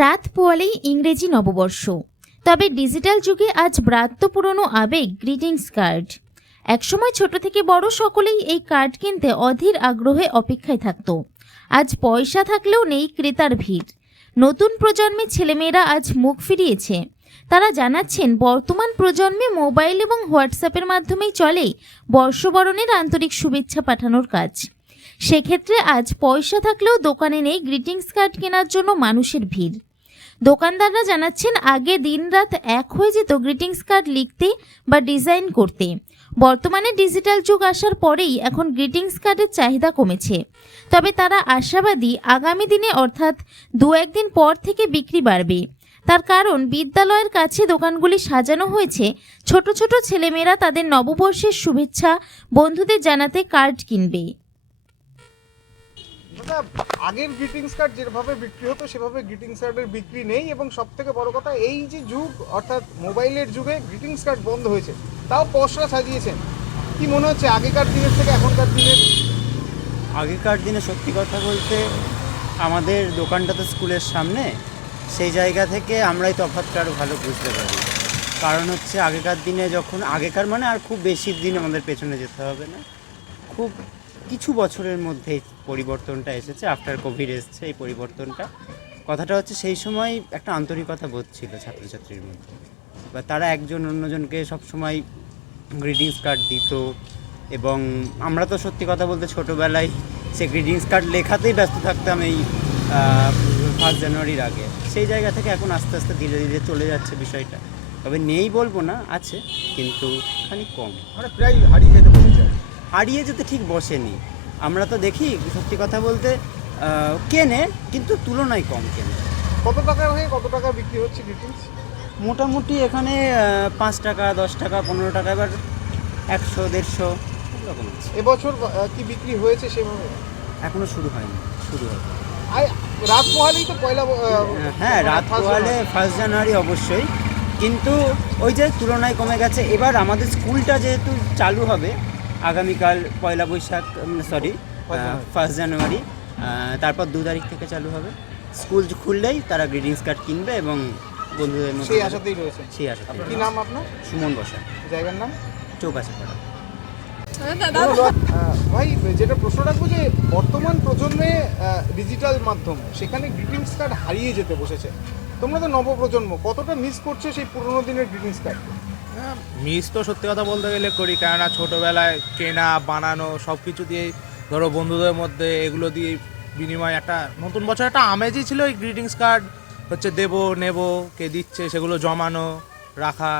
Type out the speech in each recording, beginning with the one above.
রাত পোয়ালেই ইংরেজি নববর্ষ। তবে ডিজিটাল যুগে আজ ব্রাত্য পুরনো আবেগ গ্রিটিংস কার্ড একসময় ছোট থেকে বড় সকলেই এই কার্ড কিনতে অধীর আগ্রহে অপেক্ষায় থাকত। আজ পয়সা থাকলেও নেই ক্রেতার ভিড়। নতুন প্রজন্মে ছেলেমেয়েরা আজ মুখ ফিরিয়েছে। তারা জানাচ্ছেন, বর্তমান প্রজন্মে মোবাইল এবং হোয়াটসঅ্যাপের মাধ্যমেই চলে বর্ষবরণের আন্তরিক শুভেচ্ছা পাঠানোর কাজ। সেক্ষেত্রে আজ পয়সা থাকলেও দোকানে নেই গ্রিটিংস কার্ড কেনার জন্য মানুষের ভিড়। দোকানদাররা জানাচ্ছেন, আগে দিনরাত এক হয়ে যেত গ্রিটিংস কার্ড লিখতে বা ডিজাইন করতে। বর্তমানে ডিজিটাল যুগ আসার পরেই এখন গ্রিটিংস কার্ডের চাহিদা কমেছে। তবে তারা আশাবাদী আগামী দিনে অর্থাৎ দু একদিন পর থেকে বিক্রি বাড়বে। তার কারণ, বিদ্যালয়ের কাছে দোকানগুলি সাজানো হয়েছে। ছোট ছোট ছেলেমেয়েরা তাদের নববর্ষের শুভেচ্ছা বন্ধুদের জানাতে কার্ড কিনবে। দাদা আগের গ্রিটিংস কার্ড যেভাবে বিক্রি হতো, সেভাবে গ্রিটিংস কার্ডের বিক্রি নেই এবং সব থেকে বড় কথা, এই যে যুগ, অর্থাৎ মোবাইলের যুগে গ্রিটিংস কার্ড বন্ধ হয়েছে, তাও পশরা সাজিয়েছেন। কি মনে হচ্ছে আগেকার দিনের থেকে এখনকার দিনের? আগেকার দিনে সত্যি কথা বলতে, আমাদের দোকানটা তো স্কুলের সামনে, সেই জায়গা থেকে আমরাই তফাৎটা আরও ভালো বুঝতে পারি। কারণ হচ্ছে আগেকার দিনে যখন, আগেকার মানে আর খুব বেশি দিন আমাদের পেছনে যেতে হবে না। খুব কিছু বছরের মধ্যেই পরিবর্তনটা এসেছে আফটার কোভিড এসছে, এই পরিবর্তনটা। কথাটা হচ্ছে সেই সময় একটা আন্তরিকতা বোধ ছিল ছাত্রছাত্রীর মধ্যে। বা তারা একজন অন্যজনকে সবসময় গ্রিটিংস কার্ড দিত এবং আমরা তো সত্যি কথা বলতে ছোটোবেলায় সে গ্রিটিংস কার্ড লেখাতেই ব্যস্ত থাকতাম এই ফার্স্ট জানুয়ারির আগে। সেই জায়গা থেকে এখন আস্তে আস্তে ধীরে ধীরে চলে যাচ্ছে বিষয়টা। তবে নেই বলব না, আছে, কিন্তু খানিক কম। মানে প্রায় হারিয়ে যেতে বলেছে। হারিয়ে যেতে ঠিক বসেনি। আমরা তো দেখি সত্যি কথা বলতে কেনে কিন্তু তুলনায় কম কেনে। কত টাকা হয়ে কত টাকা বিক্রি হচ্ছে গ্রিটিংস মোটামুটি এখানে পাঁচ টাকা দশ টাকা পনেরো টাকা এবার একশো দেড়শো এরকম এবছর কি বিক্রি হয়েছে সেভাবে? এখনও শুরু হয়নি শুরু হবে রাত পোহালেই তো পয়লা হ্যাঁ রাত পোহালে ফার্স্ট জানুয়ারি অবশ্যই। কিন্তু ওই যে তুলনায় কমে গেছে এবার আমাদের স্কুলটা যেহেতু চালু হবে আগামীকাল Poila Baishakh sorry first January তারপর দু তারিখ থেকে চালু হবে। স্কুল খুললেই তারা গ্রিটিংস কার্ড কিনবে এবং বন্ধুদের মধ্যে সেই আশাতেই রয়েছে। সেই আশাতে কি নাম আপনার? সুমন বসা। জায়গার নাম? চৌকাছে পড়া। ভাই যেটা প্রশ্ন রাখব যে বর্তমান প্রজন্মে ডিজিটাল মাধ্যম সেখানে গ্রিটিংস কার্ড হারিয়ে যেতে বসেছে। তোমরা তো নবপ্রজন্ম কতটা মিস করছ সেই পুরোনো দিনের গ্রিটিংস কার্ড মিস তো সত্যি কথা বলতে গেলে করি কেননা ছোটোবেলায় কেনা বানানো সব কিছু দিয়ে ধরো বন্ধুদের মধ্যে এগুলো দিয়ে বিনিময় একটা নতুন বছর একটা আমেজই ছিল এই গ্রিটিংস কার্ড হচ্ছে দেবো নেব কে দিচ্ছে সেগুলো জমানো রাখা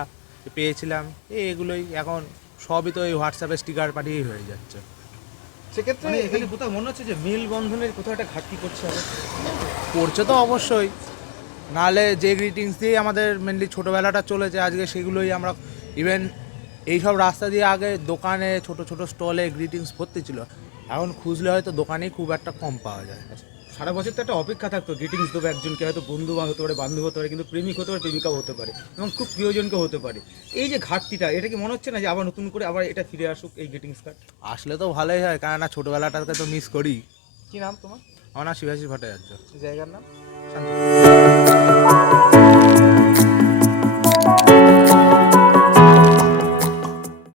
পেয়েছিলাম এই এগুলোই এখন সবই তো এই হোয়াটসঅ্যাপে স্টিকার পাঠিয়েই হয়ে যাচ্ছে। সেক্ষেত্রে মানে এখানে কোথাও মনে হচ্ছে যে মেল বন্ধনের কোথাও একটা ঘাটতি করছে পড়ছে তো অবশ্যই। নাহলে যে গ্রিটিংস দিয়ে আমাদের মেনলি ছোটোবেলাটা চলেছে আজকে সেগুলোই আমরা ইভেন এইসব রাস্তা দিয়ে আগে দোকানে ছোট ছোট স্টলে গ্রিটিংস ভর্তি ছিল। এখন খুঁজলে হয়তো দোকানেই খুব একটা কম পাওয়া যায়। সারা বছর তো একটা অপেক্ষা থাকতো গ্রিটিংস দেবো একজনকে হয়তো বন্ধু বা হতে পারে বান্ধব হতে পারে কিন্তু প্রেমিক হতে পারে প্রেমিকাও হতে পারে এবং খুব প্রিয়জনকেও হতে পারে। এই যে ঘাটতিটা এটা কি মনে হচ্ছে না যে আবার নতুন করে আবার এটা ফিরে আসুক এই গ্রিটিংস কার্ড আসলে তো ভালোই হয় কেননা ছোটোবেলাটাকে তো মিস করি। কি নাম তোমার? আমার নাম শিবাশী ভট্টাচার্য। জায়গার নাম?